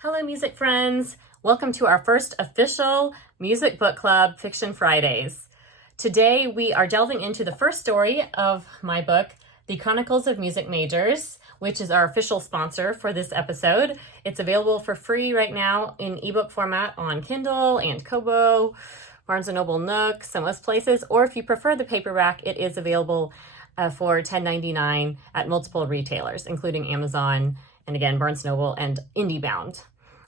Hello, music friends. Welcome to our first official music book club, Fiction Fridays. Today, we are delving into the first story of my book, The Chronicles of Music Majors, which is our official sponsor for this episode. It's available for free right now in ebook format on Kindle and Kobo, Barnes & Noble, Nook, some most places, or if you prefer the paperback, it is available for $10.99 at multiple retailers, including Amazon, and again, Barnes & Noble and IndieBound.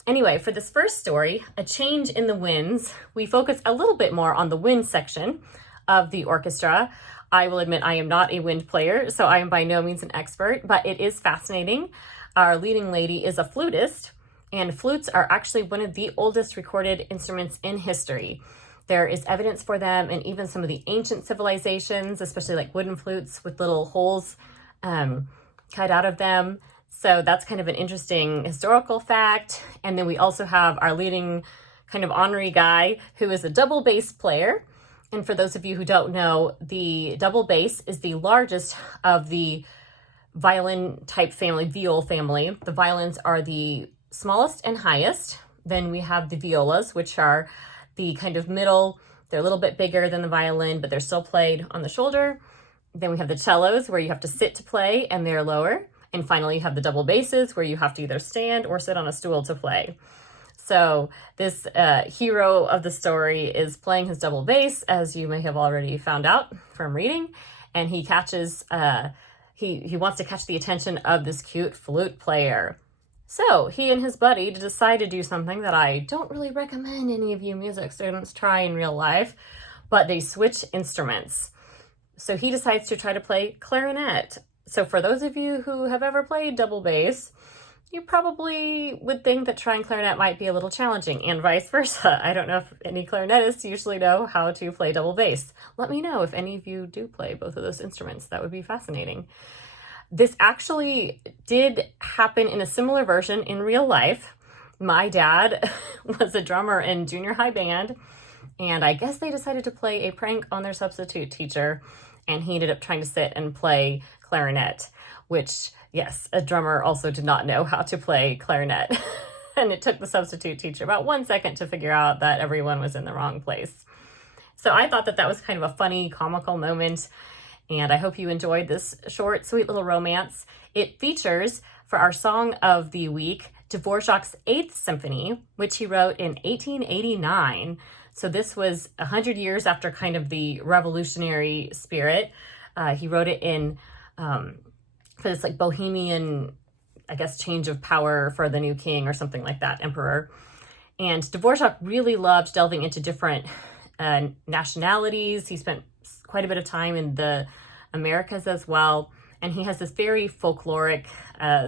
Anyway, for this first story, A Change in the Winds, we focus a little bit more on the wind section of the orchestra. I will admit I am not a wind player, so I am by no means an expert, but it is fascinating. Our leading lady is a flutist, and flutes are actually one of the oldest recorded instruments in history. There is evidence for them in even some of the ancient civilizations, especially like wooden flutes with little holes cut out of them. So that's kind of an interesting historical fact. And then we also have our leading kind of ornery guy who is a double bass player. And for those of you who don't know, the double bass is the largest of the violin type family, viol family. The violins are the smallest and highest. Then we have the violas, which are the kind of middle. They're a little bit bigger than the violin, but they're still played on the shoulder. Then we have the cellos, where you have to sit to play, and they're lower. And finally, you have the double basses, where you have to either stand or sit on a stool to play. So this hero of the story is playing his double bass, as you may have already found out from reading. And he catches, he wants to catch the attention of this cute flute player. So he and his buddy decide to do something that I don't really recommend any of you music students try in real life, but they switch instruments. So he decides to try to play clarinet. So for those of you who have ever played double bass, you probably would think that trying clarinet might be a little challenging, and vice versa. I don't know if any clarinetists usually know how to play double bass. Let me know if any of you do play both of those instruments. That would be fascinating. This actually did happen in a similar version in real life. My dad was a drummer in junior high band, and I guess they decided to play a prank on their substitute teacher, and he ended up trying to sit and play clarinet, which, yes, a drummer also did not know how to play clarinet. And it took the substitute teacher about 1 second to figure out that everyone was in the wrong place. So I thought that that was kind of a funny, comical moment, and I hope you enjoyed this short, sweet little romance. It features, for our song of the week, Dvorak's 8th Symphony, which he wrote in 1889. So this was 100 years after kind of the revolutionary spirit. He wrote it in for this like bohemian, I guess, change of power for the new king or something like that, emperor. And Dvorak really loved delving into different nationalities. He spent quite a bit of time in the Americas as well. And he has this very folkloric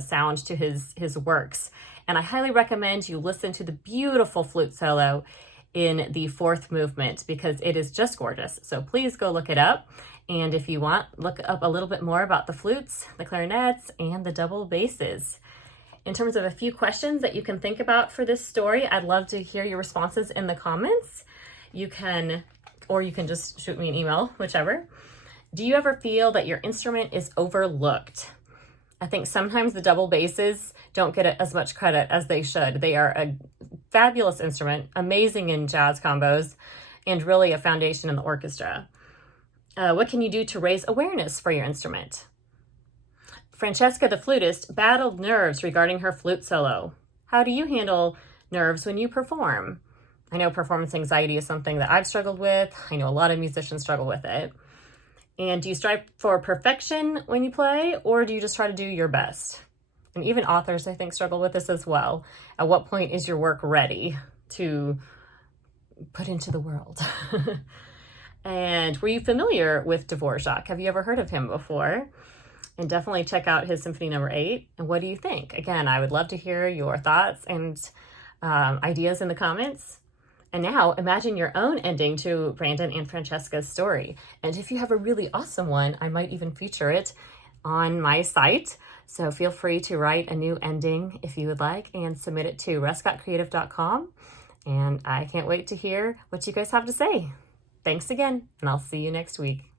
sound to his works. And I highly recommend you listen to the beautiful flute solo in the 4th movement, because it is just gorgeous. So please go look it up. And if you want, look up a little bit more about the flutes, the clarinets, and the double basses. In terms of a few questions that you can think about for this story, I'd love to hear your responses in the comments. You can just shoot me an email, whichever. Do you ever feel that your instrument is overlooked? I think sometimes the double basses don't get as much credit as they should. They are a fabulous instrument, amazing in jazz combos, and really a foundation in the orchestra. What can you do to raise awareness for your instrument? Francesca, the flutist, battled nerves regarding her flute solo. How do you handle nerves when you perform? I know performance anxiety is something that I've struggled with. I know a lot of musicians struggle with it. And do you strive for perfection when you play, or do you just try to do your best? And even authors, I think, struggle with this as well. At what point is your work ready to put into the world? And were you familiar with Dvorak? Have you ever heard of him before? And definitely check out his Symphony No. 8. And what do you think? Again, I would love to hear your thoughts and ideas in the comments. And now imagine your own ending to Brandon and Francesca's story. And if you have a really awesome one, I might even feature it on my site. So feel free to write a new ending if you would like and submit it to rescottcreative.com. And I can't wait to hear what you guys have to say. Thanks again, and I'll see you next week.